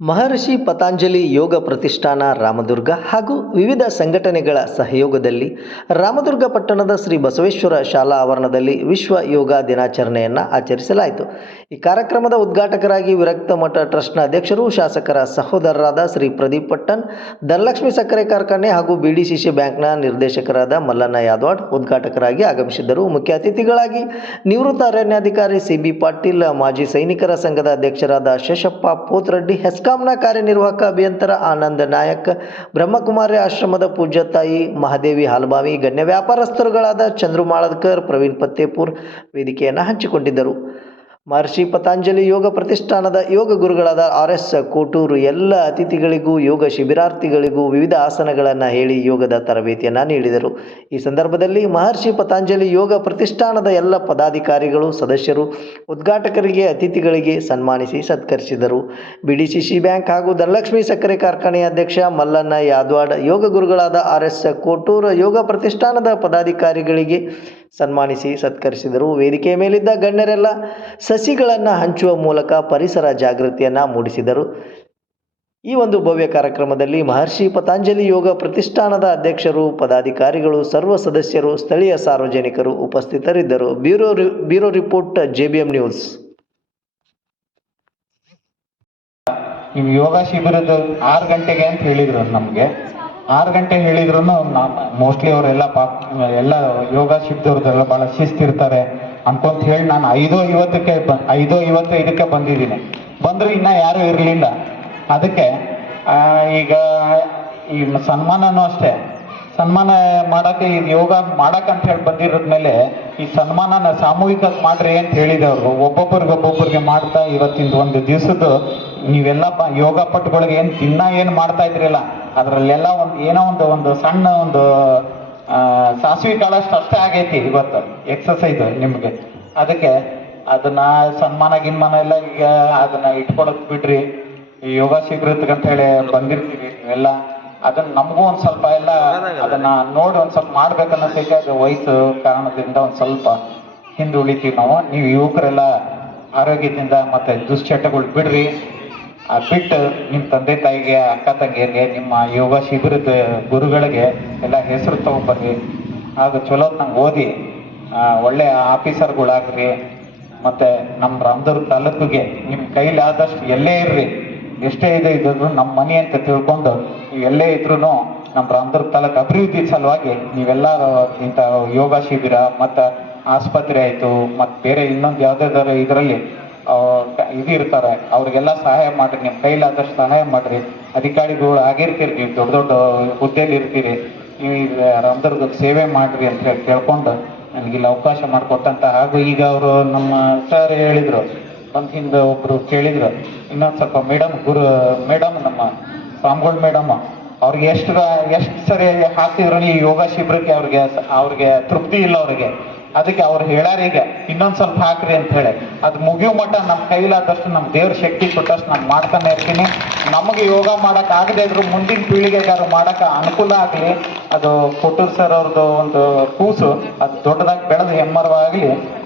ಮಹರ್ಷಿ ಪತಂಜಲಿ ಯೋಗ ಪ್ರತಿಷ್ಠಾನ ರಾಮದುರ್ಗ ಹಾಗೂ ವಿವಿಧ ಸಂಘಟನೆಗಳ ಸಹಯೋಗದಲ್ಲಿ ರಾಮದುರ್ಗ ಪಟ್ಟಣದ ಶ್ರೀ ಬಸವೇಶ್ವರ ಶಾಲಾ ಆವರಣದಲ್ಲಿ ವಿಶ್ವ ಯೋಗ ದಿನಾಚರಣೆಯನ್ನು ಆಚರಿಸಲಾಯಿತು. ಈ ಕಾರ್ಯಕ್ರಮದ ಉದ್ಘಾಟಕರಾಗಿ ವಿರಕ್ತ ಮಠ ಟ್ರಸ್ಟ್ನ ಅಧ್ಯಕ್ಷರು ಶಾಸಕರ ಸಹೋದರರಾದ ಶ್ರೀ ಪ್ರದೀಪ್ ಪಟ್ಟಣ್, ಧನಲಕ್ಷ್ಮಿ ಸಕ್ಕರೆ ಕಾರ್ಖಾನೆ ಹಾಗೂ ಬಿಡಿಸಿಸಿ ಬ್ಯಾಂಕ್ನ ನಿರ್ದೇಶಕರಾದ ಮಲ್ಲಣ್ಣ ಯಾದವಾಡ್ ಉದ್ಘಾಟಕರಾಗಿ ಆಗಮಿಸಿದ್ದರು. ಮುಖ್ಯ ಅತಿಥಿಗಳಾಗಿ ನಿವೃತ್ತ ಅರಣ್ಯಾಧಿಕಾರಿ ಸಿ.ಬಿ. ಪಾಟೀಲ್, ಮಾಜಿ ಸೈನಿಕರ ಸಂಘದ ಅಧ್ಯಕ್ಷರಾದ ಶೇಷಪ್ಪ ಪೋತ್ರೆಡ್ಡಿ, ಹೆಸ್ಕಾಂನ ಕಾರ್ಯನಿರ್ವಾಹಕ ಅಭಿಯಂತರ ಆನಂದ್ ನಾಯಕ್, ಬ್ರಹ್ಮಕುಮಾರಿ ಆಶ್ರಮದ ಪೂಜ್ಯ ತಾಯಿ ಮಹಾದೇವಿ ಹಾಲ್ಬಾವಿ, ಗಣ್ಯ ವ್ಯಾಪಾರಸ್ಥರುಗಳಾದ ಚಂದ್ರು ಮಾಳದ್ಕರ್, ಪ್ರವೀಣ್ ಪತ್ತೇಪುರ್ ವೇದಿಕೆಯನ್ನು ಹಂಚಿಕೊಂಡಿದ್ದರು. ಮಹರ್ಷಿ ಪತಂಜಲಿ ಯೋಗ ಪ್ರತಿಷ್ಠಾನದ ಯೋಗ ಗುರುಗಳಾದ ಆರ್.ಎಸ್. ಕೋಟೂರು ಎಲ್ಲ ಅತಿಥಿಗಳಿಗೂ ಯೋಗ ಶಿಬಿರಾರ್ಥಿಗಳಿಗೂ ವಿವಿಧ ಆಸನಗಳನ್ನು ಹೇಳಿ ಯೋಗದ ತರಬೇತಿಯನ್ನು ನೀಡಿದರು. ಈ ಸಂದರ್ಭದಲ್ಲಿ ಮಹರ್ಷಿ ಪತಂಜಲಿ ಯೋಗ ಪ್ರತಿಷ್ಠಾನದ ಎಲ್ಲ ಪದಾಧಿಕಾರಿಗಳು, ಸದಸ್ಯರು, ಉದ್ಘಾಟಕರಿಗೆ, ಅತಿಥಿಗಳಿಗೆ ಸನ್ಮಾನಿಸಿ ಸತ್ಕರಿಸಿದರು. ಬಿಡಿಸಿಸಿ ಬ್ಯಾಂಕ್ ಹಾಗೂ ಧನಲಕ್ಷ್ಮಿ ಸಕ್ಕರೆ ಕಾರ್ಖಾನೆಯ ಅಧ್ಯಕ್ಷ ಮಲ್ಲಣ್ಣ ಯಾದವಾಡ್, ಯೋಗ ಗುರುಗಳಾದ ಆರ್.ಎಸ್. ಕೋಟೂರು ಯೋಗ ಪ್ರತಿಷ್ಠಾನದ ಪದಾಧಿಕಾರಿಗಳಿಗೆ ಸನ್ಮಾನಿಸಿ ಸತ್ಕರಿಸಿದರು. ವೇದಿಕೆಯ ಮೇಲಿದ್ದ ಗಣ್ಯರೆಲ್ಲ ಸಸಿಗಳನ್ನು ಹಂಚುವ ಮೂಲಕ ಪರಿಸರ ಜಾಗೃತಿಯನ್ನು ಮೂಡಿಸಿದರು. ಈ ಒಂದು ಭವ್ಯ ಕಾರ್ಯಕ್ರಮದಲ್ಲಿ ಮಹರ್ಷಿ ಪತಂಜಲಿ ಯೋಗ ಪ್ರತಿಷ್ಠಾನದ ಅಧ್ಯಕ್ಷರು, ಪದಾಧಿಕಾರಿಗಳು, ಸರ್ವ ಸದಸ್ಯರು, ಸ್ಥಳೀಯ ಸಾರ್ವಜನಿಕರು ಉಪಸ್ಥಿತರಿದ್ದರು. Bureau report, JBM news. ಯೋಗ ಶಿಬಿರದ 6 ಗಂಟೆಗೆ ಅಂತ ಹೇಳಿದ್ರು. ನಮಗೆ 6 ಗಂಟೆ ಹೇಳಿದ್ರು ಮೋಸ್ಟ್ಲಿ ಅವರೆಲ್ಲ ಎಲ್ಲ ಯೋಗ ಶಿಬಿರದವ್ರೆಲ್ಲ ಭಾಳ ಶಿಸ್ತಿರ್ತಾರೆ ಅನ್ಕೊಂತ ಹೇಳಿ ನಾನು 5:55ಕ್ಕೆ ಬಂದಿದ್ದೀನಿ. ಬಂದರೂ ಇನ್ನೂ ಯಾರೂ ಇರಲಿಲ್ಲ. ಅದಕ್ಕೆ ಈಗ ಈ ಸನ್ಮಾನನೂ ಅಷ್ಟೇ, ಸನ್ಮಾನ ಮಾಡೋಕ್ಕೆ ಈ ಯೋಗ ಮಾಡಕ್ಕಂತ ಹೇಳಿ ಬಂದಿರೋದ್ಮೇಲೆ ಈ ಸನ್ಮಾನನ ಸಾಮೂಹಿಕ ಮಾಡ್ರಿ ಅಂತ ಹೇಳಿದವರು ಒಬ್ಬೊಬ್ಬರಿಗೆ ಮಾಡ್ತಾ ಇವತ್ತಿಂದ ಒಂದು ದಿವಸದ್ದು ನೀವೆಲ್ಲ ಯೋಗ ಪಟ್ಟುಗಳಿಗೆ ಏನು ಮಾಡ್ತಾ ಇದ್ರಿಲ್ಲ ಅದರಲ್ಲೆಲ್ಲ ಏನೋ ಒಂದು ಸಣ್ಣ ಸಾಸಿವೆ ಕಾಳಷ್ಟು ಅಷ್ಟೇ ಆಗೈತಿ ಇವತ್ತು ಎಕ್ಸಸೈಸ್ ನಿಮಗೆ. ಅದಕ್ಕೆ ಅದನ್ನ ಸನ್ಮಾನ ಗಿನ್ಮಾನ ಎಲ್ಲ ಈಗ ಅದನ್ನ ಇಟ್ಕೊಳಕ್ ಬಿಡ್ರಿ. ಈ ಯೋಗ ಶಿಬಿರಕ್ಕೆ ಅಂತ ಹೇಳಿ ಬಂದಿರ್ತೀವಿ ನೀವೆಲ್ಲ, ಅದನ್ನ ನಮಗೂ ಒಂದ್ ಸ್ವಲ್ಪ ಎಲ್ಲ ಅದನ್ನ ನೋಡಿ ಒಂದ್ ಸ್ವಲ್ಪ ಮಾಡ್ಬೇಕನ್ನೋದಕ್ಕೆ ಅದು ವಯಸ್ಸು ಕಾರಣದಿಂದ ಒಂದ್ ಸ್ವಲ್ಪ ಹಿಂದುಳಿತೀವಿ ನಾವು. ನೀವು ಯುವಕರೆಲ್ಲ ಆರೋಗ್ಯದಿಂದ ಮತ್ತೆ ದುಶ್ಚಟಗಳು ಬಿಡ್ರಿ. ಬಿಟ್ಟು ನಿಮ್ಮ ತಂದೆ ತಾಯಿಗೆ, ಅಕ್ಕ ತಂಗಿಯರಿಗೆ, ನಿಮ್ಮ ಯೋಗ ಶಿಬಿರದ ಗುರುಗಳಿಗೆ ಎಲ್ಲ ಹೆಸರು ತಗೊಂಡ್ಬರ್ರಿ. ಹಾಗೂ ಚಲೋ ನಂಗೆ ಓದಿ ಒಳ್ಳೆ ಆಫೀಸರ್ಗಳಾಗ್ರಿ. ಮತ್ತೆ ನಮ್ಮ ರಾಮದುರ್ಗ ತಾಲೂಕಿಗೆ ನಿಮ್ಮ ಕೈಲಾದಷ್ಟು ಎಲ್ಲೇ ಇರ್ರಿ, ಎಷ್ಟೇ ಇದ್ರು ನಮ್ಮ ಮನೆ ಅಂತ ತಿಳ್ಕೊಂಡು ನೀವು ಎಲ್ಲೇ ಇದ್ರೂ ನಮ್ಮ ರಾಮದುರ್ಗ ತಾಲೂಕು ಅಭಿವೃದ್ಧಿ ಸಲುವಾಗಿ ನೀವೆಲ್ಲರೂ ಇಂಥ ಯೋಗ ಶಿಬಿರ ಮತ್ತು ಆಸ್ಪತ್ರೆ ಆಯಿತು ಮತ್ತು ಬೇರೆ ಇನ್ನೊಂದು ಯಾವುದಾದ್ರು ಇದರಲ್ಲಿ ಇರ್ತಾರೆ ಅವ್ರಿಗೆಲ್ಲ ಸಹಾಯ ಮಾಡಿರಿ. ನಿಮ್ಮ ಕೈಲಾದಷ್ಟು ಸಹಾಯ ಮಾಡಿರಿ. ಅಧಿಕಾರಿಗಳು ಆಗಿರ್ತೀರಿ, ನೀವು ದೊಡ್ಡ ದೊಡ್ಡ ಹುದ್ದೆಯಲ್ಲಿ ಇರ್ತೀರಿ, ನೀವು ರಾಮದುರ್ಗದ ಸೇವೆ ಮಾಡಿರಿ ಅಂತ ಹೇಳಿ ಕೇಳ್ಕೊಂಡು ನನಗಿಲ್ಲ ಅವಕಾಶ ಮಾಡಿಕೊಟ್ಟಂತ. ಹಾಗೂ ಈಗ ಅವರು ನಮ್ಮ ಸರ್ ಹೇಳಿದರು, ಒಂದು ಹಿಂದೆ ಒಬ್ಬರು ಕೇಳಿದ್ರು, ಇನ್ನೊಂದು ಸ್ವಲ್ಪ ಮೇಡಮ್ ನಮ್ಮ ಸ್ವಾಮಿಗಳು ಮೇಡಮ್ ಅವ್ರಿಗೆ ಎಷ್ಟು ಸರಿ ಹಾಕ್ತಿದ್ರು ಈ ಯೋಗ ಶಿಬಿರಕ್ಕೆ ಅವ್ರಿಗೆ ತೃಪ್ತಿ ಇಲ್ಲ ಅವ್ರಿಗೆ. ಅದಕ್ಕೆ ಅವ್ರು ಹೇಳ್ಯಾರ ಈಗ ಇನ್ನೊಂದು ಸ್ವಲ್ಪ ಹಾಕ್ರಿ ಅಂತ ಹೇಳಿ. ಅದು ಮುಗಿಯೋ ಮಟ್ಟ ನಮ್ಮ ಕೈಲಾದಷ್ಟು ನಮ್ಮ ದೇವ್ರ ಶಕ್ತಿ ಕೊಟ್ಟಷ್ಟು ನಾನು ಮಾಡ್ತಾನೆ ಇರ್ತೀನಿ. ನಮಗೆ ಯೋಗ ಮಾಡಕ್ ಆಗದೆ ಇದ್ರು ಮುಂದಿನ ಪೀಳಿಗೆಗಾರು ಮಾಡಕ್ಕೆ ಅನುಕೂಲ ಆಗಲಿ. ಅದು ಕೊಟ್ಟೂರು ಸರ್ ಅವ್ರದ್ದು ಒಂದು ಕೂಸು ಅದು ದೊಡ್ಡದಾಗಿ ಬೆಳೆದು ಹೆಮ್ಮರವಾಗಲಿ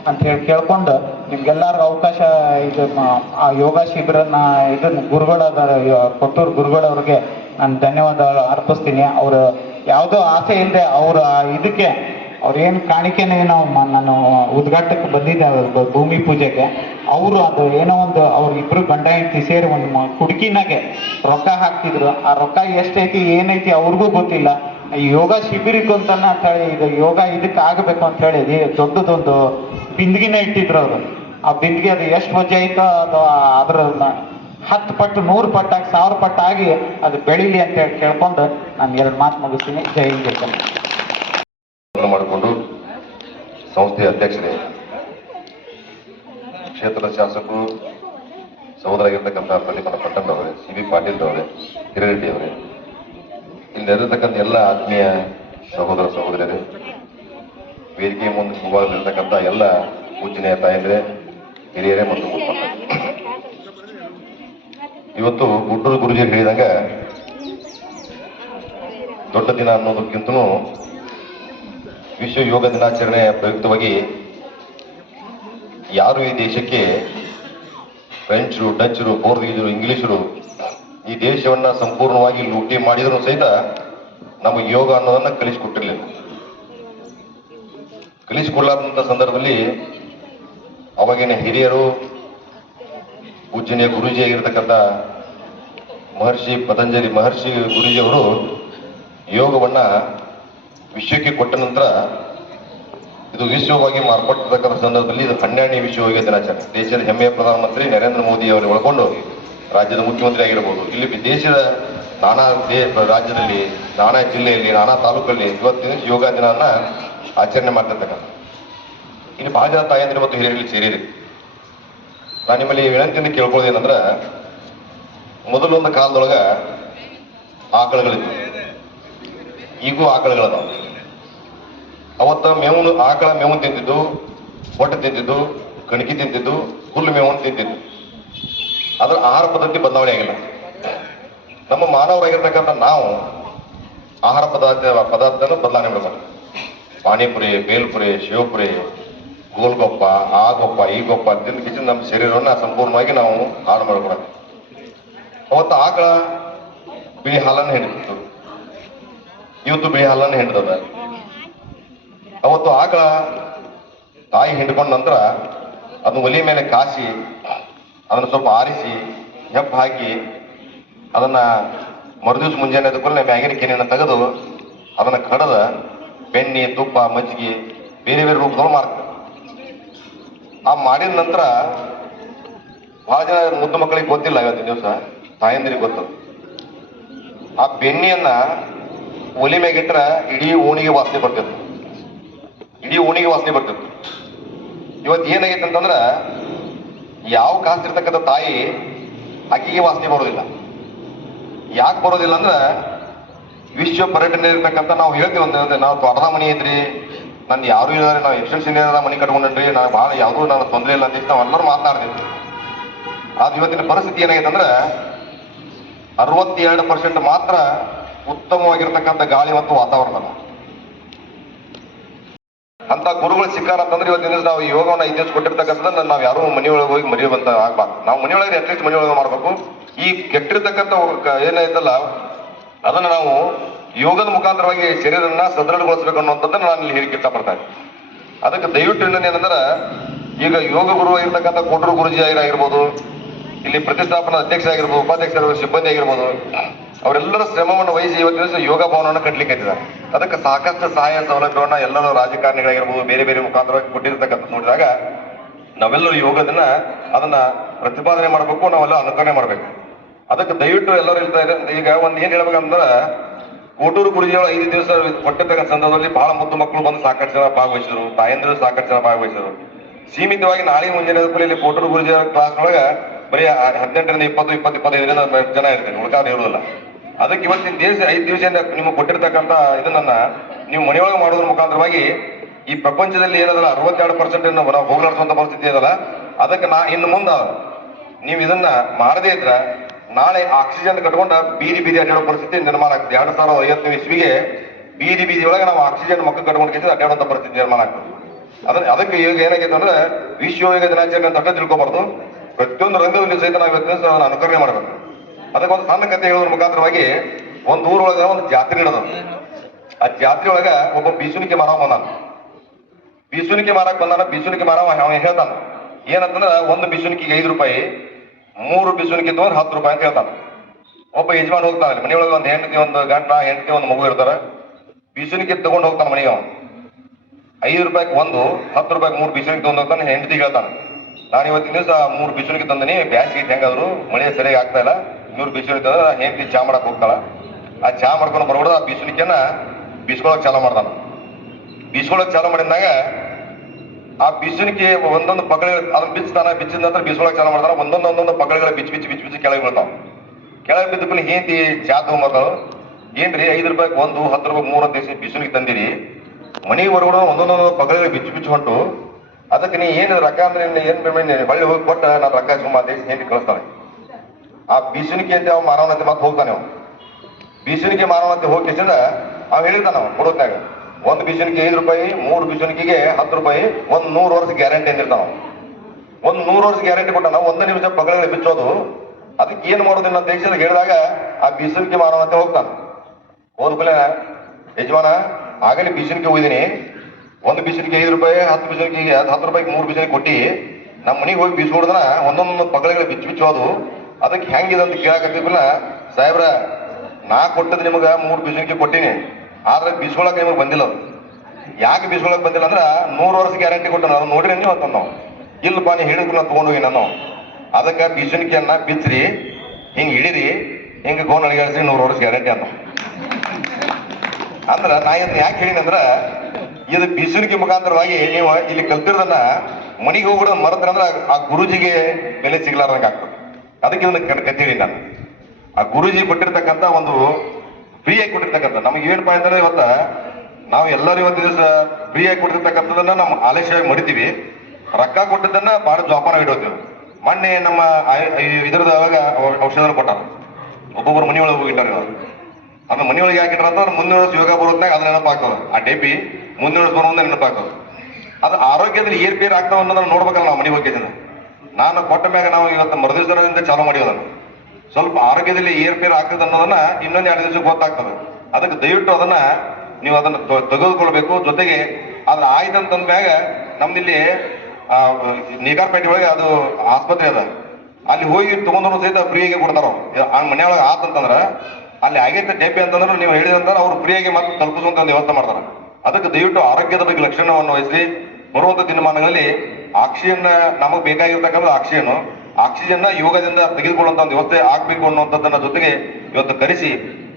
ಅಂತ ಹೇಳಿ ಕೇಳ್ಕೊಂಡು ನಿಮ್ಗೆಲ್ಲರಿಗೂ ಅವಕಾಶ ಇದು ಆ ಯೋಗ ಶಿಬಿರನ ಇದನ್ನ ಗುರುಗಳಾದ ಕೊಟ್ಟೂರು ಗುರುಗಳವ್ರಿಗೆ ನಾನು ಧನ್ಯವಾದ ಅರ್ಪಿಸ್ತೀನಿ. ಅವರು ಯಾವುದೋ ಆಸೆ ಇಲ್ಲದೆ ಅವರ ಇದಕ್ಕೆ ಅವ್ರೇನು ಕಾಣಿಕೆನೇ ನಾನು ಉದ್ಘಾಟಕ್ಕೆ ಬಂದಿದ್ದೆ ಭೂಮಿ ಪೂಜೆಗೆ. ಅವರು ಅದು ಏನೋ ಒಂದು ಅವ್ರು ಇಬ್ರು ಗಂಡ ಹೆಂಡತಿ ಸೇರಿ ಒಂದು ಕುಡುಕಿನಾಗೆ ರೊಕ್ಕ ಹಾಕ್ತಿದ್ರು. ಆ ರೊಕ್ಕ ಎಷ್ಟೈತಿ ಏನೈತಿ ಅವ್ರಿಗೂ ಗೊತ್ತಿಲ್ಲ. ಈ ಯೋಗ ಶಿಬಿರಕ್ಕೆ ಅಂತಾನೆ ಅಂತ ಹೇಳಿ ಇದು ಯೋಗ ಇದಕ್ಕೆ ಆಗಬೇಕು ಅಂತ ಹೇಳಿ ದೊಡ್ಡದೊಂದು ಬಿಂದಿಗೆನ ಇಟ್ಟಿದ್ರು ಅವರು. ಆ ಬಿಂದಿಗೆ ಅದು ಎಷ್ಟು ವಜೆ ಐತೋ ಅದು ಅದ್ರ 10 ಪಟ್ಟು 100 ಪಟ್ಟಾಗಿ 1000 ಪಟ್ಟಾಗಿ ಅದು ಬೆಳೀಲಿ ಅಂತ ಹೇಳಿ ಕೇಳ್ಕೊಂಡು ನಾನು 2 ಮಾತು ಮುಗಿಸ್ತೀನಿ. ಜೈ ಹಿಂದ್. ಮಾಡಿಕೊಂಡು ಸಂಸ್ಥೆಯ ಅಧ್ಯಕ್ಷರೇ, ಕ್ಷೇತ್ರದ ಶಾಸಕರು ಸಹೋದರಾಗಿರ್ತಕ್ಕಂಥ ಪ್ರದೀಪ್ ಪಟ್ಟಣ್ ಅವರೇ, ಸಿ.ಬಿ. ಪಾಟೀಲ್ ಅವರೇ, ಹಿರೇರೆಡ್ಡಿ ಅವರೇ, ಇಲ್ಲಿ ನೆರೆದಿರ್ತಕ್ಕಂಥ ಎಲ್ಲ ಆತ್ಮೀಯ ಸಹೋದರ ಸಹೋದರಿಯರೇ, ವೇದಿಕೆ ಮುಂದಿರ್ತಕ್ಕಂಥ ಎಲ್ಲ ಪೂಜನೀಯ ತಾಯಂದ್ರೆ, ಹಿರಿಯರೇ ಮತ್ತು ಇವತ್ತು ಗುಡ್ಡೂರು ಗುರುಜಿ ಹೇಳಿದಂಗ ದೊಡ್ಡ ದಿನ ಅನ್ನೋದಕ್ಕಿಂತನೂ ವಿಶ್ವ ಯೋಗ ದಿನಾಚರಣೆಯ ಪ್ರಯುಕ್ತವಾಗಿ ಯಾರು ಈ ದೇಶಕ್ಕೆ ಫ್ರೆಂಚರು, ಡಚ್ಚರು, ಪೋರ್ಚುಗೀಸರು, ಇಂಗ್ಲಿಷರು ಈ ದೇಶವನ್ನ ಸಂಪೂರ್ಣವಾಗಿ ಲೂಟಿ ಮಾಡಿದ್ರು ಸಹಿತ ನಮಗೆ ಯೋಗ ಅನ್ನೋದನ್ನ ಕಲಿಸಿಕೊಟ್ಟಿರ್ಲಿಲ್ಲ. ಕಲಿಸಿಕೊಳ್ಳಾದಂತ ಸಂದರ್ಭದಲ್ಲಿ ಅವಾಗಿನ ಹಿರಿಯರು ಪೂಜನೀಯ ಗುರೂಜಿ ಆಗಿರ್ತಕ್ಕಂಥ ಮಹರ್ಷಿ ಪತಂಜಲಿ ಮಹರ್ಷಿ ಗುರೂಜಿಯವರು ಯೋಗವನ್ನ ವಿಶ್ವಕ್ಕೆ ಕೊಟ್ಟ ನಂತರ ಇದು ವಿಶ್ವವಾಗಿ ಮಾರ್ಪಟ್ಟಿರ್ತಕ್ಕಂಥ ಸಂದರ್ಭದಲ್ಲಿ ಇದು 12ನೇ ವಿಶ್ವ ಯೋಗ ದಿನಾಚರಣೆ. ದೇಶದ ಹೆಮ್ಮೆಯ ಪ್ರಧಾನಮಂತ್ರಿ ನರೇಂದ್ರ ಮೋದಿ ಅವರು ಒಳಗೊಂಡು ರಾಜ್ಯದ ಮುಖ್ಯಮಂತ್ರಿ ಆಗಿರ್ಬೋದು, ಇಲ್ಲಿ ದೇಶದ ನಾನಾ ರಾಜ್ಯದಲ್ಲಿ, ನಾನಾ ಜಿಲ್ಲೆಯಲ್ಲಿ, ನಾನಾ ತಾಲೂಕಲ್ಲಿ ಇವತ್ತಿನ ಯೋಗ ದಿನವನ್ನ ಆಚರಣೆ ಮಾಡ್ತಿರ್ತಕ್ಕಂಥ ಇಲ್ಲಿ ಬಹಳ ಜನ ತಾಯಂದಿರು ಮತ್ತು ಹಿರಿಯರಲ್ಲಿ ಸೇರಿದೆ. ನಾನು ನಿಮ್ಮಲ್ಲಿ ವಿನಂತಿಯಿಂದ ಕೇಳ್ಕೊಳ್ಳೋದೇನಂದ್ರೆ, ಮೊದಲೊಂದು ಕಾಲದೊಳಗ ಆಕಳುಗಳಿದ್ವು, ಈಗೂ ಆಕಳುಗಳದಾವ. ಅವತ್ತ ಮೇವು ಆಕಳ ಮೇವು ತಿಂತಿದ್ದು, ಹೊಟ್ಟೆ ತಿಂತಿದ್ದು, ಕಣಕಿ ತಿಂತಿದ್ದು, ಹುಲ್ಲು ಮೇವನ್ನು ತಿಂತಿದ್ದು. ಅದರ ಆಹಾರ ಪದ್ಧತಿ ಬದಲಾವಣೆ ಆಗಿಲ್ಲ. ನಮ್ಮ ಮಾನವರಾಗಿರ್ತಕ್ಕಂಥ ನಾವು ಆಹಾರ ಪದಾರ್ಥನ ಬದಲಾವಣೆ ಮಾಡಬೇಕು. ಪಾನಿಪುರಿ, ಬೇಲ್ಪುರಿ, ಶಿವಪುರಿ, ಗೋಲ್ಗೊಪ್ಪ, ಆ ಗೊಪ್ಪ, ಈ ಗೊಪ್ಪ ತಿಂದು ಕಿಚಿನ ನಮ್ಮ ಶರೀರವನ್ನ ಸಂಪೂರ್ಣವಾಗಿ ನಾವು ಹಾಳು ಮಾಡ್ಕೊಡೋದು. ಅವತ್ತು ಆಕಳ ಬಿಳಿ ಹಾಲನ್ನು ಹಿಂಡ್ತಿತ್ತು, ಇವತ್ತು ಬಿಳಿ ಹಾಲನ್ನು ಹಿಂಡ್ತದ. ಅವತ್ತು ಆಕಳ ತಾಯಿ ಹಿಂಡ್ಕೊಂಡ ನಂತರ ಅದನ್ನ ಒಲಿ ಮೇಲೆ ಕಾಸಿ ಅದನ್ನು ಸ್ವಲ್ಪ ಆರಿಸಿ ಹೆಪ್ಪು ಹಾಕಿ ಅದನ್ನ ಮರುದಿವ್ಸ ಮುಂಜಾನೆ ಅದಕ್ಕೂ ಮ್ಯಾಗಿನ ಕೆನೆಯನ್ನು ತೆಗೆದು ಅದನ್ನ ಕಡದ ಬೆಣ್ಣೆ, ತುಪ್ಪ, ಮಜ್ಜಿಗೆ ಬೇರೆ ಬೇರೆ ರೂಪದೊಳಗೆ ಮಾಡ್ತಾರೆ. ಆ ಮಾಡಿದ ನಂತರ ಬಹಳ ಜನ ಮುದ್ದು ಮಕ್ಕಳಿಗೆ ಗೊತ್ತಿಲ್ಲ, ಇವತ್ತಿನ ದಿವಸ ತಾಯಂದಿರಿಗೆ ಗೊತ್ತು. ಆ ಬೆಣ್ಣೆಯನ್ನ ಒಲಿ ಮ್ಯಾಗಿಟ್ರ ಇಡೀ ಓಣಿಗೆ ವಾಸನೆ ಬರ್ತಿತ್ತು, ಇಡೀ ಓಣಿಗೆ ವಾಸನೆ ಬರ್ತಿತ್ತು. ಇವತ್ತು ಏನಾಗೈತೆ ಅಂತಂದ್ರ ಯಾವ ಕಾಸ್ತಿರ್ತಕ್ಕಂಥ ತಾಯಿ ಆಕೆಗೆ ವಾಸನೆ ಬರೋದಿಲ್ಲ. ಯಾಕೆ ಬರೋದಿಲ್ಲ ಅಂದ್ರೆ ವಿಶ್ವ ಪರ್ಯಟನೆ ಇರ್ತಕ್ಕಂಥ ನಾವು ಹೇಳ್ತೀವಿ ಅಂದ್ರೆ, ನಾವು ತೋಟದ ಮನಿ ಐತ್ರಿ, ನನ್ ಯಾರು ಇದ್ದಾರೆ, ನಾವು ಎಕ್ಸ್ಟೆನ್ಷನ್ ಮನಿ ಕಟ್ಕೊಂಡ್ರಿ, ನಾನು ಭಾಳ ಯಾವುದೂ ನಾನು ತೊಂದರೆ ಇಲ್ಲ ಅಂತ ನಾವೆಲ್ಲರೂ ಮಾತನಾಡ್ತೀವಿ. ಆದ್ರೆ ಇವತ್ತಿನ ಪರಿಸ್ಥಿತಿ ಏನಾಗೈತೆ ಅಂದ್ರೆ 62% ಮಾತ್ರ ಉತ್ತಮವಾಗಿರ್ತಕ್ಕಂಥ ಗಾಳಿ ಮತ್ತು ವಾತಾವರಣ. ಅಂತ ಗುರುಗಳು ಸಿಕ್ಕಾರ ಅಂತಂದ್ರೆ ಇವತ್ತಿನ ದಿವಸ ನಾವು ಯೋಗವನ್ನು 5 ದಿವಸ ಕೊಟ್ಟಿರ್ತಕ್ಕಂಥದ್ದನ್ನ ನಾವು ಯಾರು ಮನೆಯೊಳಗೆ ಹೋಗಿ ಮರೆಯುವಂತ ಆಗ್ಬಾರ್ದು. ನಾವು ಮನೆಯೊಳಗೆ ಅಟ್ಲೀಸ್ಟ್ ಮನೆಯೊಳಗೆ ಮಾಡ್ಬೇಕು. ಈ ಕೆಟ್ಟಿರ್ತಕ್ಕಂಥ ಏನಾಯ್ತಲ್ಲ ಅದನ್ನ ನಾವು ಯೋಗದ ಮುಖಾಂತರವಾಗಿ ಶರೀರನ್ನ ಸದೃಢಗೊಳಿಸಬೇಕು ಅನ್ನುವಂಥದ್ದನ್ನ ನಾನು ಇಲ್ಲಿ ಹೇಳಿಕೆ ಇಷ್ಟಪಡ್ತೇನೆ. ಅದಕ್ಕೆ ದಯವಿಟ್ಟು ಏನಂದ್ರೆ, ಈಗ ಯೋಗ ಗುರು ಆಗಿರ್ತಕ್ಕಂಥ ಕೊಟ್ರು ಗುರುಜಿ ಆಗಿರ್ಬೋದು, ಇಲ್ಲಿ ಪ್ರತಿಷ್ಠಾಪನಾ ಅಧ್ಯಕ್ಷ ಆಗಿರ್ಬೋದು, ಉಪಾಧ್ಯಕ್ಷರು, ಸಿಬ್ಬಂದಿ ಆಗಿರ್ಬೋದು, ಅವರೆಲ್ಲರ ಶ್ರಮವನ್ನು ವಹಿಸಿ ಇವತ್ತಿನ ದಿವಸ ಯೋಗ ಭವನವನ್ನು ಕಟ್ಟಲಿಕ್ಕೆ ಇದ್ದಾರೆ. ಅದಕ್ಕೆ ಸಾಕಷ್ಟು ಸಹಾಯ ಸೌಲಭ್ಯವನ್ನ ಎಲ್ಲರೂ ರಾಜಕಾರಣಿಗಳಾಗಿರ್ಬೋದು ಬೇರೆ ಬೇರೆ ಮುಖಾಂತರವಾಗಿ ಕೊಟ್ಟಿರ್ತಕ್ಕಂಥ ನೋಡಿದಾಗ ನಾವೆಲ್ಲರೂ ಯೋಗದನ್ನ ಅದನ್ನ ಪ್ರತಿಪಾದನೆ ಮಾಡಬೇಕು, ನಾವೆಲ್ಲ ಅನುಕರಣೆ ಮಾಡ್ಬೇಕು. ಅದಕ್ಕೆ ದಯವಿಟ್ಟು ಎಲ್ಲರೂ ಇರ್ತಾರೆ. ಈಗ ಒಂದ್ ಏನ್ ಹೇಳ್ಬೇಕಂದ್ರೆ, ಕೋಟೂರು ಗುರುಜಿಗಳು 5 ದಿವಸ ಕೊಟ್ಟಿರ್ತಕ್ಕಂಥ ಸಂದರ್ಭದಲ್ಲಿ ಬಹಳ ಮುದ್ದು ಮಕ್ಕಳು ಬಂದು ಸಾಕಷ್ಟು ಜನ ಭಾಗವಹಿಸಿದ್ರು, ತಾಯಂದಿರು ಸಾಕಷ್ಟು ಜನ ಭಾಗವಹಿಸಿದ್ರು. ಸೀಮಿತವಾಗಿ ನಾಳೆ ಮುಂಜಾನೆ ಇಲ್ಲಿ ಕೋಟೂರು ಗುರುಜಿ ಕ್ಲಾಸ್ ಒಳಗ ಬರೀ 18ರಿಂದ 20-25 ಜನ ಇರ್ತೀನಿ, ಉಳ್ಕಾದ ಹೇಳುದಿಲ್ಲ. ಅದಕ್ಕೆ ಇವತ್ತಿನ 5 ದಿವಸ ನಿಮಗೆ ಕೊಟ್ಟಿರ್ತಕ್ಕಂಥ ಇದನ್ನ ನೀವು ಮನೆಯೊಳಗೆ ಮಾಡೋದ್ರ ಮುಖಾಂತರವಾಗಿ ಈ ಪ್ರಪಂಚದಲ್ಲಿ ಏನದಲ್ಲ 62% ನಾವು ಹೋಗ್ಲಾಡಿಸುವಂತ ಪರಿಸ್ಥಿತಿ ಇದಲ್ಲ. ಅದಕ್ಕೆ ಇನ್ನು ಮುಂದೆ ನೀವು ಇದನ್ನ ಮಾಡದೇ ಇದ್ರ ನಾಳೆ ಆಕ್ಸಿಜನ್ ಕಟ್ಕೊಂಡ ಬೀದಿ ಬೀದಿ ಅಡ್ಡಾಡೋ ಪರಿಸ್ಥಿತಿ ನಿರ್ಮಾಣ ಆಗ್ತದೆ. 2050 ಇಸ್ವಿಗೆ ಬೀದಿ ಬೀದಿ ಒಳಗೆ ನಾವು ಆಕ್ಸಿಜನ್ ಮಕ್ಕ ಕಟ್ಕೊಂಡು ಅಡ್ಡಾಡುವಂತ ಪರಿಸ್ಥಿತಿ ನಿರ್ಮಾಣ ಆಗ್ತದೆ. ಅದಕ್ಕೆ ಈಗ ಏನಾಗೈತೆ ಅಂದ್ರೆ ವಿಶ್ವ ಯೋಗ ದಿನಾಚರಣೆ ಅಂತ ತಿಳ್ಕೊಬಾರ್ದು. ಪ್ರತಿಯೊಂದು ರಂಗದಲ್ಲಿ ಸಹಿತ ನಾವು ಇವತ್ತು ಅನುಕರಣೆ ಮಾಡ್ಬೇಕು. ಅದಕ್ಕೆ ಒಂದು ಸಣ್ಣ ಕಥೆ ಹೇಳೋದ್ರ ಮುಖಾಂತರವಾಗಿ ಒಂದು ಊರೊಳಗ ಒಂದು ಜಾತ್ರೆ ನಡೆದ. ಆ ಜಾತ್ರೆ ಒಳಗ ಒಬ್ಬ ಬೀಸುಣಿಕೆ ಮಾರವ ಬಂದಾನ. ಬೀಸುಣಿಕೆ ಮಾರಕ್ ಬಂದಾನ. ಬೀಸುಣಿಕೆ ಮಾರವ ಅವ ಹೇಳ್ತಾನ ಏನಂತಂದ್ರ, ಒಂದು ಬೀಸುಣಿಕೆಗೆ 5 ರೂಪಾಯಿ, 3 ಬೀಸುಣಿಕೆ ತಗೊಂಡ್ 10 ರೂಪಾಯಿ ಅಂತ ಹೇಳ್ತಾನ. ಒಬ್ಬ ಯಜಮಾನ್ ಹೋಗ್ತಾನೆ, ಮನೆಯೊಳಗೆ ಒಂದು ಹೆಂಡತಿ, ಒಂದು ಗಂಡ, ಹೆಂಡತಿ, ಒಂದು ಮಗು ಇರ್ತಾರ. ಬೀಸುಣಿಕೆ ತಗೊಂಡ್ ಹೋಗ್ತಾನ ಮನೆಗೆ. ಅವ 5 ರೂಪಾಯಿಗೆ 1, 10 ರೂಪಾಯಿಗೆ 3 ಬೀಸುಣಿಕೆ ತಗೊಂಡ್ ಹೋಗ್ತಾನೆ. ಹೆಂಡತಿಗೆ ಹೇಳ್ತಾನ, ನಾನು ಇವತ್ತಿನ ದಿವಸ 3 ಬೀಸುಣಿಕೆ ತಂದನಿ, ಬ್ಯಾಸಿಗೆ ಹೆಂಗಾದ್ರು ಮಳೆ ಸರಿಯಾಗಿ ಆಗ್ತಾ ಇಲ್ಲ, 3 ಬೀಸುಣಿಕೆ ತಂದ್ರೆ ಹೆಂಡತಿ ಚಾ ಮಾಡಕ್ ಹೋಗ್ತಾಳ. ಆ ಚಾ ಮಾಡ್ಕೊಂಡು ಬರ್ಬಿಡೋದು, ಆ ಬೀಸುಣಿಕೆಯನ್ನ ಬೀಸ್ಕೊಳಕ್ ಚಾಲು ಮಾಡ್ತಾನ. ಬೀಸ್ಕೊಳಕ್ ಚಾಲು ಮಾಡಿದಾಗ ಆ ಬೀಸುಣಿಕೆ ಒಂದೊಂದು ಪಕ್ಕಳಿಗಳು ಅದನ್ನ ಬಿಚ್ತಾನ. ಬಿಚ್ಚಿದ ನಂತರ ಬೀಸ್ಕೊಳಕ್ ಚಾಲು ಮಾಡ್ತಾನ. ಒಂದೊಂದು ಪಕ್ಕಳಿಗಳ ಬಿಚ್ಚಿ ಕೆಳಗೆ ಬೀಳ್ತಾವ. ಕೆಳಗೆ ಬಿದ್ದ ಹೆಂಡತಿ ಚಾ ತಗೊಂಡ್ಬರ್ತಾವ. ಏನ್ರಿ 5 ರೂಪಾಯಿಗೆ 1, 10 ರೂಪಾಯಿ 3 ಅಂತ ಬೀಸುಣಿಕೆ ತಂದಿರಿ, ಮನೆಗೆ ಹೊರಗಡೆ ಒಂದೊಂದೊಂದು ಪಕ್ಕಳಿಗಳ ಬಿಚ್ಚಿ ಹೊಂಟು, ಅದಕ್ಕೆ ನೀ ಏನು ರೊಕ್ಕ ಅಂದ್ರೆ ಏನ್ ಪೇಮೆಂಟ್ ಹೊಳ್ಳಿ ಹೋಗಿ ಕೊಟ್ಟ ನಾನು ರೊಕ್ಕ ಸುಮಾರು ಹೇಳಿ ಕಳಿಸ್ತಾನೆ. ಆ ಬೀಸುಣಿಕೆ ಅಂತ ಅವ ಮಾನವನಂತೆ ಮತ್ತೆ ಹೋಗ್ತಾನೆ. ಅವ ಬೀಸುಣಿಕೆ ಮಾನವನಂತೆ ಹೋಗಿಸಿದ ಅವ್ ಹೇಳಿರ್ತಾನ ಅವ ಕೊಡೋತ್ನಾಗ, 1 ಬೀಸುಣಿಕೆ 5 ರೂಪಾಯಿ, 3 ಬೀಸುಣಿಕೆಗೆ 10 ರೂಪಾಯಿ, 100 ವರ್ಷ ಗ್ಯಾರಂಟಿ ಅಂದಿರ್ತಾನ. 100 ವರ್ಷ ಗ್ಯಾರಂಟಿ ಕೊಟ್ಟಾನ. 1 ನಿಮಿಷ ಪಕ್ಕಳಿಗಳ ಬಿಚ್ಚೋದು ಅದಕ್ಕೆ ಏನು ಮಾಡೋದಿಲ್ಲ ಅಂತ ದೇಶದಾಗ ಹೇಳಿದಾಗ ಆ ಬೀಸಣಿಗೆ ಮಾರುವಂತೆ ಹೋಗ್ತಾನೆ. ಹೋದ್ಮೇಲೆ ಯಜಮಾನ ಆಗಲೇ ಬೀಸಣಿಗೆ ಹೋಗಿದ್ದೀನಿ, ಒಂದು ಬೀಸಣಿಗೆ 5 ರೂಪಾಯಿ, 10 ಬೀಸಣಿಗೆ 10 ರೂಪಾಯಿಗೆ 3 ಬೀಸಣಿಗೆ ಕೊಟ್ಟು ನಮ್ಮ ಮನೆಗೆ ಹೋಗಿ ಬೀಸ್ ಹೊಡೆದನ ಒಂದೊಂದು ಪಗಳಿಗಳು ಬಿಚ್ಚು ಬಿಚ್ಚು ಅದು ಅದಕ್ಕೆ ಹೆಂಗಿದೆ ಅಂತ ಕೇಳಾಕತ್ತಿಲ್ಲ. ಸಾಹೇಬ್ರ ನಾ ಕೊಟ್ಟದ್ದು ನಿಮಗೆ 3 ಬೀಸಣಿಗೆ ಕೊಟ್ಟಿನಿ, ಆದ್ರೆ ಬೀಸ್ಕೊಳಕ್ ನಿಮಗೆ ಬಂದಿಲ್ಲ. ಅದು ಯಾಕೆ ಬೀಸ್ಕೊಳಕ್ ಬಂದಿಲ್ಲ ಅಂದ್ರೆ 100 ವರ್ಷ ಗ್ಯಾರಂಟಿ ಕೊಟ್ಟು ನಾವು ನೋಡ್ರಿ ನೀವು ಅಂತ ನಾವು ಇಲ್ಲಪ್ಪ ನೀ ಹೇಳಿದ್ರು ನಾನು ತೊಗೊಂಡೋಗಿ ನಾನು ಅದಕ್ಕೆ ಬೀಸಣಿಕೆಯನ್ನ ಬಿಚ್ಚ್ರಿ ಹಿಂಗೆ ಹಿಡೀರಿ ಹಿಂಗೆ ಗೋನ್ ಅಳಿಗಾಡಿಸಿ 100 ವರ್ಷ ಗ್ಯಾರಂಟಿ ಅಂತ. ಅಂದ್ರೆ ನಾ ಇದನ್ನ ಯಾಕೆ ಹೇಳಿನಿ ಅಂದ್ರೆ ಇದು ಬೀಸಣಿಕೆ ಮುಖಾಂತರವಾಗಿ ನೀವು ಇಲ್ಲಿ ಕಲ್ತಿರೋದನ್ನ ಮನೆಗೆ ಹೋಗ್ಬಿಡೋದು ಮರತ್ರ ಅಂದ್ರೆ ಆ ಗುರುಜಿಗೆ ಬೆಲೆ ಸಿಗ್ಲಾರ್ದಂಗೆ ಆಗ್ತದೆ. ಅದಕ್ಕೆ ಇದನ್ನ ಕತ್ತೀರಿ ನಾನು. ಆ ಗುರುಜಿ ಕೊಟ್ಟಿರ್ತಕ್ಕಂಥ ಒಂದು ಫ್ರೀಯಾಗಿ ಕೊಟ್ಟಿರ್ತಕ್ಕಂಥ ನಮಗೆ ಏನಪ್ಪ ಅಂದ್ರೆ ಇವತ್ತ ನಾವು ಎಲ್ಲರೂ ಇವತ್ತು ದಿವಸ ಫ್ರೀಯಾಗಿ ಕೊಟ್ಟಿರ್ತಕ್ಕಂಥದನ್ನ ನಮ್ಮ ಆಲಸ್ಯವಾಗಿ ಮಡಿತೀವಿ, ರೊಕ್ಕ ಕೊಟ್ಟಿದ್ದನ್ನ ಭಾಳ ಜೋಪಾನ ಇಡೋತೀವಿ. ಮೊನ್ನೆ ನಮ್ಮ ಇದ್ರದ್ದು ಔಷಧ ಕೊಟ್ಟಾರ, ಒಬ್ಬೊಬ್ಬರು ಮನೆಯೊಳಗೆ ಹೋಗಿಟ್ಟಾರ. ಅದು ಮನೆಯೊಳಗೆ ಯಾಕಿಟ್ಟಾರ ಅಂತಂದ್ರೆ ಮುಂದಿನ ವರ್ಷ ಯೋಗ ಬರೋದ್ನಾಗ ಅದು ನೆನಪಾಗ್ತದೆ. ಆ ಡೇಪಿ ಮುಂದಿನ ವರ್ಷ ಬರೋದ ನೆನಪಾಗ್ತದೆ. ಅದು ಆರೋಗ್ಯದಲ್ಲಿ ಏರ್ಪೇರ್ ಆಗ್ತಾವ ಅನ್ನೋದನ್ನ ನೋಡ್ಬೇಕಲ್ಲ ನಾವು ಮನೆ ಬಗ್ಗೆ. ನಾನು ಕೊಟ್ಟ ಮ್ಯಾಗ ನಾವು ಇವತ್ತು ಮರುದಿವಸದಿಂದ ಚಾಲೂ ಮಾಡಿರೋದನ್ನು ಸ್ವಲ್ಪ ಆರೋಗ್ಯದಲ್ಲಿ ಏರ್ಪೇರ್ ಆಗ್ತದೆ ಅನ್ನೋದನ್ನ ಇನ್ನೊಂದು 2 ದಿವಸಕ್ಕೆ ಗೊತ್ತಾಗ್ತದೆ. ಅದಕ್ಕೆ ದಯವಿಟ್ಟು ಅದನ್ನ ನೀವು ಅದನ್ನ ತೆಗೆದುಕೊಳ್ಬೇಕು. ಜೊತೆಗೆ ಅದ್ರ ಆಯ್ತಂತಂದ ಮ್ಯಾಗ ನಮ್ದಿಲ್ಲಿ ನೇಕಾರ್ಪೇಟೆ ಒಳಗೆ ಅದು ಆಸ್ಪತ್ರೆ ಅದ, ಅಲ್ಲಿ ಹೋಗಿ ತಗೊಂಡ್ರು ಸಹಿತ ಫ್ರೀಯಾಗಿ ಕೊಡ್ತಾರ. ಆ ಮನೆಯೊಳಗೆ ಆತಂತಂದ್ರ ಅಲ್ಲಿ ಆಗೈತೆ ಡೇಪಿ ಅಂತಂದ್ರೆ ನೀವು ಹೇಳಿದಂದ್ರೆ ಅವ್ರು ಫ್ರೀಯಾಗಿ ಮತ್ತೆ ತಲುಪಿಸುವಂತ ವ್ಯವಸ್ಥೆ ಮಾಡ್ತಾರೆ. ಅದಕ್ಕೆ ದಯವಿಟ್ಟು ಆರೋಗ್ಯದ ಬಗ್ಗೆ ಲಕ್ಷಣವನ್ನು ವಹಿಸಿ ಬರುವಂತ ದಿನಮಾನಗಳಲ್ಲಿ ಆಕ್ಸಿಜನ್ ನಮಗೆ ಬೇಕಾಗಿರ್ತಕ್ಕಂಥ ಆಕ್ಸಿಜನ್ ಯೋಗದಿಂದ ತೆಗೆದುಕೊಳ್ಳುವಂತ ಒಂದು ವ್ಯವಸ್ಥೆ ಆಗ್ಬೇಕು ಅನ್ನುವಂಥದ್ದನ್ನ ಜೊತೆಗೆ ಇವತ್ತು ಕರೆಸಿ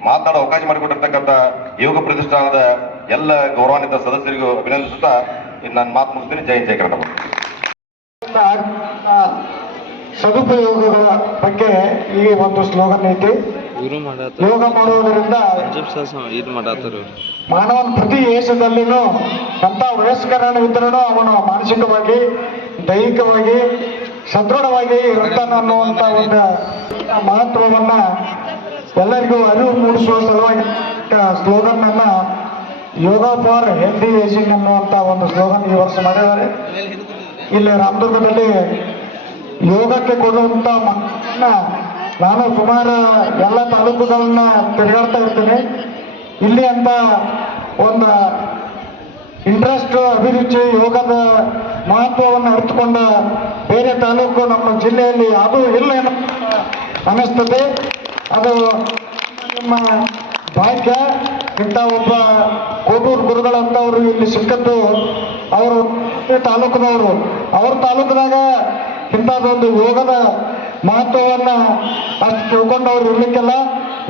ಮಾತನಾಡೋ ಅವಕಾಶ ಮಾಡಿಕೊಟ್ಟಿರ್ತಕ್ಕಂಥ ಯೋಗ ಪ್ರತಿಷ್ಠಾನದ ಎಲ್ಲ ಗೌರವಾನ್ವಿತ ಸದಸ್ಯರಿಗೂ ಅಭಿನಂದಿಸುತ್ತಾ ನಾನು ಮಾತು ಮುಗಿಸ್ತೀನಿ. ಜೈ ಜೈ ಕರ್ನಾಟಕ. ಸದುಪಯೋಗಗಳ ಬಗ್ಗೆ ಈ ಒಂದು ಸ್ಲೋಗನ್ ಐತಿ. ಯೋಗ ಮಾಡುವುದರಿಂದ ಮಾನವನ ಪ್ರತಿ ದೇಶದಲ್ಲಿನೂ ಎಂಥ ವಯಸ್ಕರನಿದ್ರೂ ಅವನು ಮಾನಸಿಕವಾಗಿ ದೈಹಿಕವಾಗಿ ಸದೃಢವಾಗಿ ಇರ್ತಾನ ಅನ್ನುವಂಥ ಒಂದು ಮಹತ್ವವನ್ನ ಎಲ್ಲರಿಗೂ ಅರಿವು ಮೂಡಿಸುವ ಸಲುವಾಗಿ ಸ್ಲೋಗನ್ ಅನ್ನ ಯೋಗ ಫಾರ್ ಹೆಲ್ದಿ ಏಜಿಂಗ್ ಅನ್ನುವಂಥ ಒಂದು ಸ್ಲೋಗನ್ ಈ ವರ್ಷ ಮಾಡಿದ್ದಾರೆ. ಇಲ್ಲಿ ರಾಮದುರ್ಗದಲ್ಲಿ ಯೋಗಕ್ಕೆ ಕೊಡುವಂಥ ಮಕ್ಕಳನ್ನ ನಾನು ಸುಮಾರು ಎಲ್ಲ ತಾಲೂಕುಗಳನ್ನ ತಿರುಗಾಡ್ತಾ ಇರ್ತೀನಿ. ಇಲ್ಲಿ ಅಂತ ಒಂದು ಇಂಟ್ರೆಸ್ಟ್ ಅಭಿರುಚಿ ಯೋಗದ ಮಹತ್ವವನ್ನು ಅರಿತುಕೊಂಡ ಬೇರೆ ತಾಲೂಕು ನಮ್ಮ ಜಿಲ್ಲೆಯಲ್ಲಿ ಅದು ಇಲ್ಲ ಅನ್ನಿಸ್ತದೆ. ಅದು ನಿಮ್ಮ ಭಾಗ್ಯ. ಇಂಥ ಒಬ್ಬ ಕೋಟೂರು ಗುರುಗಳಂತವರು ಇಲ್ಲಿ ಸಿಕ್ಕದ್ದು ಅವರು ತಾಲೂಕಿನವರು. ಅವ್ರ ತಾಲೂಕಿನಾಗ ಇಂಥದ್ದೊಂದು ಯೋಗದ ಮಹತ್ವವನ್ನ ಅಷ್ಟು ತಿಳ್ಕೊಂಡವ್ರು ಇರ್ಲಿಕ್ಕೆಲ್ಲ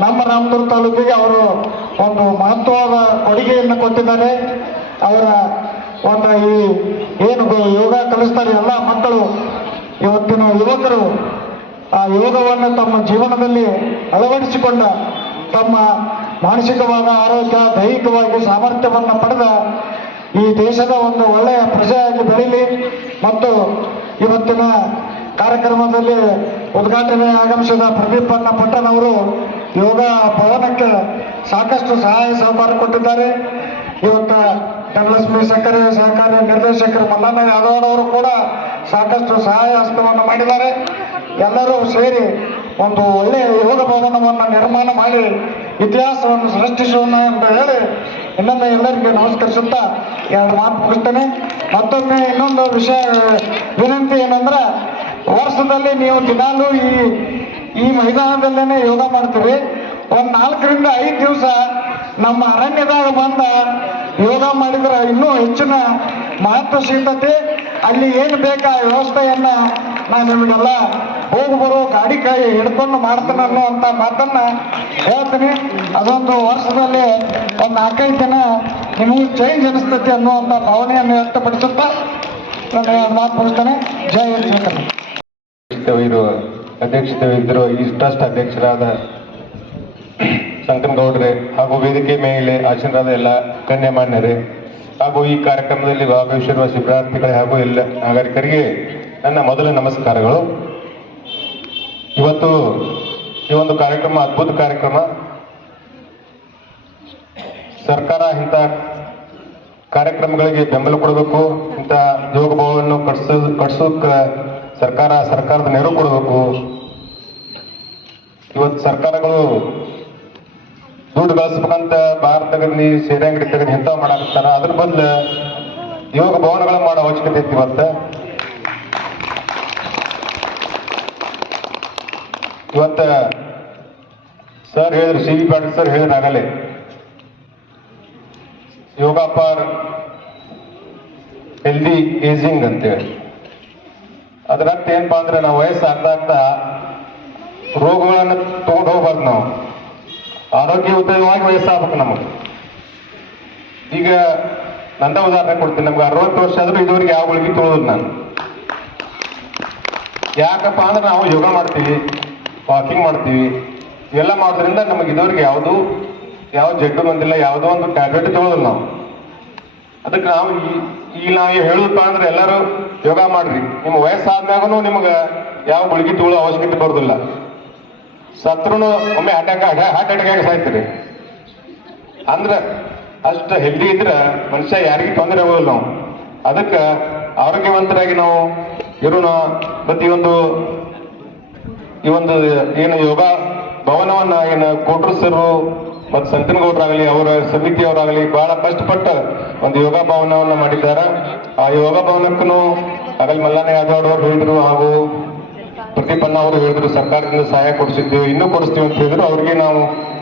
ನಮ್ಮ ರಾಮದುರ್ಗ ತಾಲೂಕಿಗೆ ಅವರು ಒಂದು ಮಹತ್ವದ ಕೊಡುಗೆಯನ್ನು ಕೊಟ್ಟಿದ್ದಾರೆ. ಅವರ ಒಂದು ಈ ಏನು ಯೋಗ ಕಲಿಸ್ತಾರೆ ಎಲ್ಲ ಮಕ್ಕಳು ಇವತ್ತಿನ ಯುವಕರು ಆ ಯೋಗವನ್ನು ತಮ್ಮ ಜೀವನದಲ್ಲಿ ಅಳವಡಿಸಿಕೊಂಡ ತಮ್ಮ ಮಾನಸಿಕವಾದ ಆರೋಗ್ಯ ದೈಹಿಕವಾಗಿ ಸಾಮರ್ಥ್ಯವನ್ನು ಪಡೆದ ಈ ದೇಶದ ಒಂದು ಒಳ್ಳೆಯ ಪ್ರಜೆಯಾಗಿ ಬೆಳೀಲಿ. ಮತ್ತು ಇವತ್ತಿನ ಕಾರ್ಯಕ್ರಮದಲ್ಲಿ ಉದ್ಘಾಟನೆ ಆಗಮಿಸಿದ ಪ್ರದೀಪಣ್ಣ ಪಟ್ಟಣ್ ಅವರು ಯೋಗ ಭವನಕ್ಕೆ ಸಾಕಷ್ಟು ಸಹಾಯ ಸಹಕಾರ ಕೊಟ್ಟಿದ್ದಾರೆ. ಇವತ್ತು ಧನಲಕ್ಷ್ಮಿ ಸಕ್ಕರೆ ಸಹಕಾರಿ ನಿರ್ದೇಶಕರು ಮಲ್ಲಣ್ಣ ಯಾದವ್ ಅವರು ಕೂಡ ಸಾಕಷ್ಟು ಸಹಾಯ ಹಸ್ತವನ್ನು ಮಾಡಿದ್ದಾರೆ. ಎಲ್ಲರೂ ಸೇರಿ ಒಂದು ಒಳ್ಳೆಯ ಯೋಗ ಭವನವನ್ನು ನಿರ್ಮಾಣ ಮಾಡಿ ಇತಿಹಾಸವನ್ನು ಸೃಷ್ಟಿಸೋಣ ಅಂತ ಹೇಳಿ ಇನ್ನೊಮ್ಮೆ ಎಲ್ಲರಿಗೂ ನಮಸ್ಕರಿಸುತ್ತಾ 2 ಮಾತು ಮುಗಿಸ್ತೇನೆ. ಮತ್ತೊಮ್ಮೆ ಇನ್ನೊಂದು ವಿಷಯ ವಿನಂತಿ ಏನಂದ್ರೆ, ವರ್ಷದಲ್ಲಿ ನೀವು ದಿನಾಲೂ ಈ ಮೈದಾನದಲ್ಲೇ ಯೋಗ ಮಾಡ್ತೀರಿ. ಒಂದು 4 ರಿಂದ 5 ದಿವಸ ನಮ್ಮ ಅರಣ್ಯದಾಗ ಬಂದ ಯೋಗ ಮಾಡಿದ್ರೆ ಇನ್ನೂ ಹೆಚ್ಚಿನ ಮಹತ್ವ ಸಿಗ್ತದೆ. ಅಲ್ಲಿ ಏನು ಬೇಕಾ ವ್ಯವಸ್ಥೆಯನ್ನ ನಾನು ನಿಮಗೆಲ್ಲ ಹೋಗಿ ಬರೋ ಗಾಡಿ ಕೈ ಹಿಡ್ಕೊಂಡು ಮಾಡ್ತೇನೆ ಅನ್ನುವಂಥ ಮಾತನ್ನ ಹೇಳ್ತೀನಿ. ಅದೊಂದು ವರ್ಷದಲ್ಲಿ ಒಂದು 4-5 ದಿನ ನಿಮಗೂ ಚೇಂಜ್ ಅನಿಸ್ತೈತಿ ಅನ್ನುವಂಥ ಭಾವನೆಯನ್ನು ವ್ಯಕ್ತಪಡಿಸುತ್ತಾ ನಾನು 2 ಮಾತು ಮುಗಿಸ್ತೇನೆ. ಜೈ ಹಿಂದ್. ಅಧ್ಯಕ್ಷತೆ ವಹಿಸಿರುವ ಈ ಟ್ರಸ್ಟ್ ಅಧ್ಯಕ್ಷರಾದ ಸಂಕನಗೌಡ್ರೆ ಹಾಗೂ ವೇದಿಕೆ ಮೇಲೆ ಆಸೀನರಾದ ಎಲ್ಲ ಗಣ್ಯಮಾನ್ಯರೇ ಹಾಗೂ ಈ ಕಾರ್ಯಕ್ರಮದಲ್ಲಿ ಭಾಗವಹಿಸಿರುವ ಶಿಬಿರಾರ್ಥಿಗಳೇ ಹಾಗೂ ಎಲ್ಲ ನಾಗರಿಕರಿಗೆ ನನ್ನ ಮೊದಲ ನಮಸ್ಕಾರಗಳು. ಇವತ್ತು ಈ ಒಂದು ಕಾರ್ಯಕ್ರಮ ಅದ್ಭುತ ಕಾರ್ಯಕ್ರಮ. ಸರ್ಕಾರ ಇಂಥ ಕಾರ್ಯಕ್ರಮಗಳಿಗೆ ಬೆಂಬಲ ಕೊಡಬೇಕು, ಇಂಥ ಯೋಗ ಭವನವನ್ನು ಕಟ್ಸೋಕೆ ಸರ್ಕಾರದ ನೆರವು ಕೊಡಬೇಕು. ಇವತ್ತು ಸರ್ಕಾರಗಳು ದುಡ್ಡು ಗಳಿಸ್ಬೇಕಂತ ಬಾರ್ ತೆಗದ್ನಿ ಸೇರೆ ಅಂಗಡಿ ತೆಗದ್ ಇಂಥವ್ ಮಾಡಾಕತ್ತಾರ. ಅದ್ರ ಬದಲು ಯೋಗ ಭವನಗಳ ಮಾಡೋ ಅವಶ್ಯಕತೆ ಐತಿ. ಇವತ್ತ ಸರ್ ಹೇಳಿದ್ರು, ಸಿ ವಿ ಪಾಟೀಲ್ ಸರ್ ಹೇಳಿದ್ರು ಆಗಲೇ, ಯೋಗ ಫಾರ್ ಹೆಲ್ದಿ ಏಜಿಂಗ್ ಅಂತೇಳಿ. ಅದ್ರ ಅರ್ಥ ಏನಪ್ಪಾ ಅಂದ್ರೆ ನಾವು ವಯಸ್ಸು ಆಗ್ತಾ ರೋಗಗಳನ್ನು ತಗೊಂಡು ಹೋಗ್ಬಾರ್ದು. ನಾವು ಆರೋಗ್ಯಯುತವಾಗಿ ವಯಸ್ಸಾಗಬೇಕು ನಮಗೆ. ಈಗ ನಂದ ಉದಾಹರಣೆ ಕೊಡ್ತೀನಿ. ನಮ್ಗೆ 60 ವರ್ಷ ಆದ್ರೂ ಇದುವರೆಗೆ ಯಾವ ಗುಳಿಗೆ ತೊಗೊಳೋದು ನಾನು. ಯಾಕಪ್ಪ ಅಂದ್ರೆ ನಾವು ಯೋಗ ಮಾಡ್ತೀವಿ, ವಾಕಿಂಗ್ ಮಾಡ್ತೀವಿ, ಇವೆಲ್ಲ ಮಾಡೋದ್ರಿಂದ ನಮಗೆ ಇದುವರೆಗೆ ಯಾವ ಜಡ್ಡು ಬಂದಿಲ್ಲ, ಯಾವುದೋ ಒಂದು ಟ್ಯಾಬ್ಲೆಟ್ ತೊಗೊಳೋದು ನಾವು. ಅದಕ್ಕೆ ನಾವು ಈಗ ನಾವು ಹೇಳುದಪ್ಪ ಅಂದ್ರೆ ಎಲ್ಲರೂ ಯೋಗ ಮಾಡ್ರಿ. ನಿಮ್ಮ ವಯಸ್ಸಾದ್ಮ್ಯಾಗೂ ನಿಮ್ಗೆ ಯಾವ ಗುಳಿಗೆ ತೊಗೊಳ್ಳೋ ಅವಶ್ಯಕತೆ ಬರೋದಿಲ್ಲ. ಸತ್ರೂ ಒಮ್ಮೆ ಹಾರ್ಟ್ ಅಟ್ಯಾಕ್ ಆಗಿ ಸಾಯ್ತೀರಿ. ಅಂದ್ರೆ ಅಷ್ಟು ಹೆಲ್ದಿ ಇದ್ರೆ ಮನುಷ್ಯ ಯಾರಿಗೂ ತೊಂದರೆ ಆಗೋದಿಲ್ಲ. ನಾವು ಅದಕ್ಕೆ ಆರೋಗ್ಯವಂತರಾಗಿ ನಾವು ಇರೋಣ. ಮತ್ತೆ ಈ ಒಂದು ಏನು ಯೋಗ ಭವನವನ್ನ ಏನು ಕೋಟ್ರಸರು ಮತ್ತು ಸಂತನಗೌಡರಾಗಲಿ ಅವರ ಸಮಿತಿಯವರಾಗಲಿ ಬಹಳ ಕಷ್ಟಪಟ್ಟ ಒಂದು ಯೋಗ ಭವನವನ್ನ ಮಾಡಿದ್ದಾರೆ. ಆ ಯೋಗ ಭವನಕ್ಕೂ ಆಗಲಿ ಮಲ್ಲಾನ ಯಾದವ್ ಅವರು ಹೇಳಿದ್ರು, ಹಾಗೂ ಪ್ರದೀಪಣ್ಣ ಅವರು ಹೇಳಿದ್ರು ಸರ್ಕಾರದಿಂದ ಸಹಾಯ ಕೊಡಿಸಿದ್ದೀವಿ, ಇನ್ನೂ ಕೊಡಿಸ್ತೀವಿ ಅಂತ ಹೇಳಿದ್ರು. ಅವ್ರಿಗೆ ನಾವು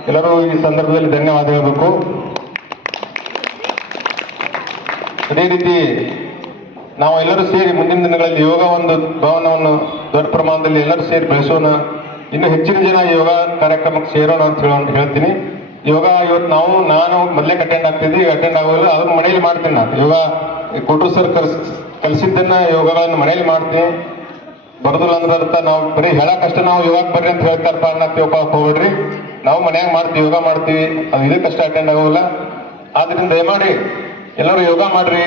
ಎಲ್ಲರೂ ಈ ಸಂದರ್ಭದಲ್ಲಿ ಧನ್ಯವಾದ ಹೇಳಬೇಕು. ಅದೇ ರೀತಿ ನಾವು ಎಲ್ಲರೂ ಸೇರಿ ಮುಂದಿನ ದಿನಗಳಲ್ಲಿ ಯೋಗ ಒಂದು ಭವನವನ್ನು ದೊಡ್ಡ ಪ್ರಮಾಣದಲ್ಲಿ ಎಲ್ಲರೂ ಸೇರಿ ಬೆಳೆಸೋಣ. ಇನ್ನು ಹೆಚ್ಚಿನ ಜನ ಯೋಗ ಕಾರ್ಯಕ್ರಮಕ್ಕೆ ಸೇರೋಣ ಅಂತ ಹೇಳ್ತೀನಿ. ಯೋಗ ಇವತ್ತು ನಾನು ಮೊದಲೇ ಅಟೆಂಡ್ ಆಗ್ತಿದ್ದೆ, ಈಗ ಅಟೆಂಡ್ ಆಗೋಲ್ಲ. ಅದನ್ನ ಮನೆಯಲ್ಲಿ ಮಾಡ್ತೀನಿ. ನಾನು ಯೋಗ ಕೊಟ್ಟರು ಸರ್ ಕಲಿಸಿದ್ದನ್ನ ಯೋಗಗಳನ್ನು ಮನೆಯಲ್ಲಿ ಮಾಡ್ತೀನಿ. ಬರೋದಿಲ್ಲ ಅಂದ್ರೆ ಅರ್ಥ ನಾವು ಬರೀ ಹೇಳಕ್ಕಷ್ಟ ನಾವು ಯೋಗಕ್ಕೆ ಬರ್ರಿ ಅಂತ ಹೇಳ್ತಾರಪ್ಪ ಅನ್ನೋ ತಿಳ್ಕೊಳಕ್ ಹೋಗ್ಬೇಡ್ರಿ. ನಾವು ಮನ್ಯಾಗ ಮಾಡ್ತೀವಿ, ಯೋಗ ಮಾಡ್ತೀವಿ, ಅದು ಇದಕ್ಕಷ್ಟ ಅಟೆಂಡ್ ಆಗೋಲ್ಲ. ಆದ್ರಿಂದ ದಯಮಾಡಿ ಎಲ್ಲರೂ ಯೋಗ ಮಾಡ್ರಿ.